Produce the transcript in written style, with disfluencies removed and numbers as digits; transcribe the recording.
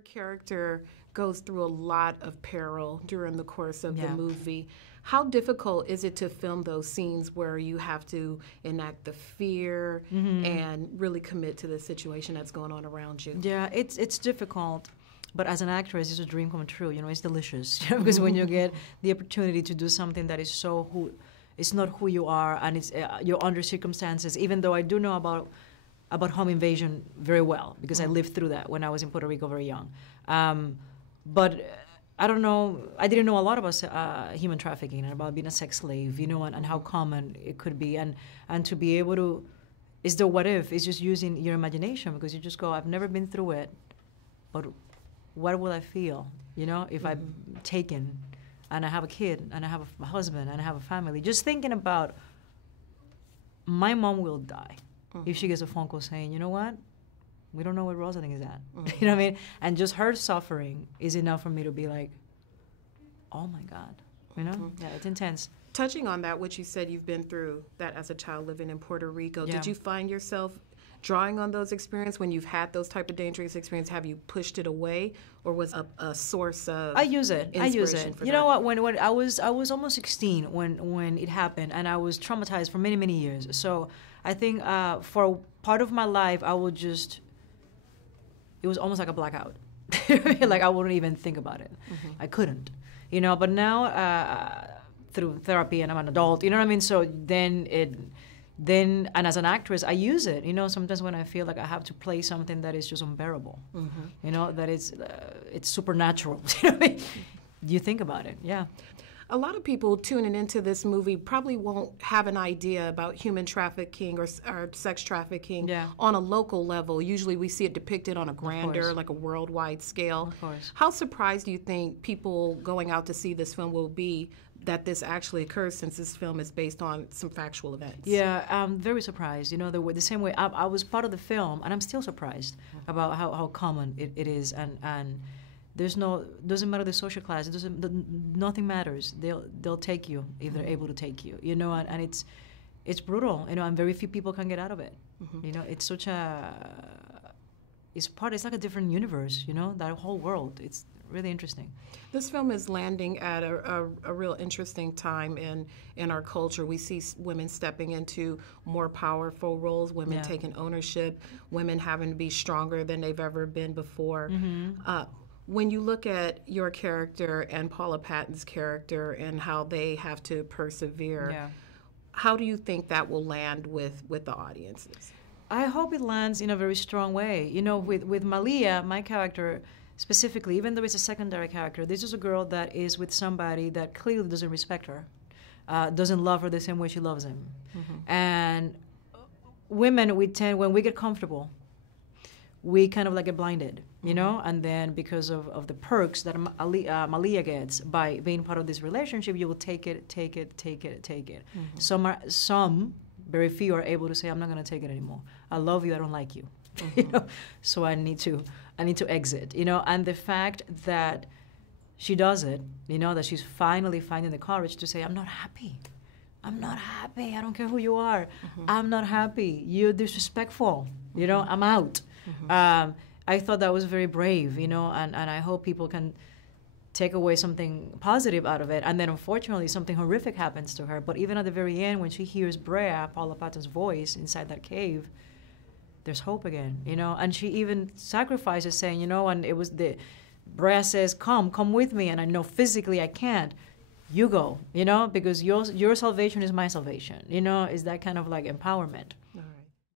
Your character goes through a lot of peril during the course of the movie. How difficult is it to film those scenes where you have to enact the fear and really commit to the situation that's going on around you? Yeah, it's difficult. But as an actress, it's a dream come true. You know, it's delicious. Because when you get the opportunity to do something that is it's not who you are, and it's you're under circumstances. Even though I do know about home invasion very well, because I lived through that when I was in Puerto Rico very young. But I don't know. I didn't know a lot about human trafficking and about being a sex slave. You know, and how common it could be, and to be able to. It's the what if. It's just using your imagination, because you just go, I've never been through it, but what will I feel, you know, if I'm taken and I have a kid and I have a husband and I have a family? Just thinking about my mom will die if she gets a phone call saying, you know what, we don't know where Roselyn is at. You know what I mean? And just her suffering is enough for me to be like, oh my God, you know? Yeah, it's intense. Touching on that, what you said you've been through that as a child living in Puerto Rico, did you find yourself drawing on those experiences when you've had those type of dangerous experiences? Have you pushed it away, or was a source of I use it. For you know what? When I was almost 16 when it happened, and I was traumatized for many years. So I think for part of my life, it was almost like a blackout. Like I wouldn't even think about it. I couldn't, you know. But now through therapy, and I'm an adult, you know what I mean. So then, and as an actress, I use it. You know, sometimes when I feel like I have to play something that is just unbearable, you know, that it's supernatural. You know what I mean? You think about it, yeah. A lot of people tuning into this movie probably won't have an idea about human trafficking or sex trafficking on a local level. Usually we see it depicted on a grander, like a worldwide scale. Of course. How surprised do you think people going out to see this film will be that this actually occurs, since this film is based on some factual events? Yeah, I'm very surprised. You know, the same way I was part of the film, and I'm still surprised about how common it is, and doesn't matter the social class. Nothing matters. They'll take you if they're able to take you. You know, and it's brutal. You know, and very few people can get out of it. You know, it's such it's like a different universe. You know, that whole world. It's really interesting. This film is landing at a real interesting time in our culture. We see women stepping into more powerful roles, women taking ownership, women having to be stronger than they've ever been before. When you look at your character and Paula Patton's character and how they have to persevere, how do you think that will land with the audiences? I hope it lands in a very strong way. You know, with Malia, my character specifically, even though it's a secondary character, this is a girl that is with somebody that clearly doesn't respect her, doesn't love her the same way she loves him. And women, when we get comfortable, we kind of like get blinded, you know? And then because of the perks that Malia gets by being part of this relationship, you will take it. Some, very few, are able to say, I'm not going to take it anymore. I love you, I don't like you. You know? So I need to exit, you know? And the fact that she does it, you know, that she's finally finding the courage to say, I'm not happy. I don't care who you are. I'm not happy. You're disrespectful. You know, I'm out. I thought that was very brave, you know, and I hope people can take away something positive out of it. And then unfortunately something horrific happens to her. But even at the very end, when she hears Brea, Paula Patton's voice inside that cave, there's hope again, you know. And she even sacrifices, saying, you know, and it was Brea says, come with me, and I know physically I can't. You go, you know, because your salvation is my salvation, you know, is that kind of like empowerment.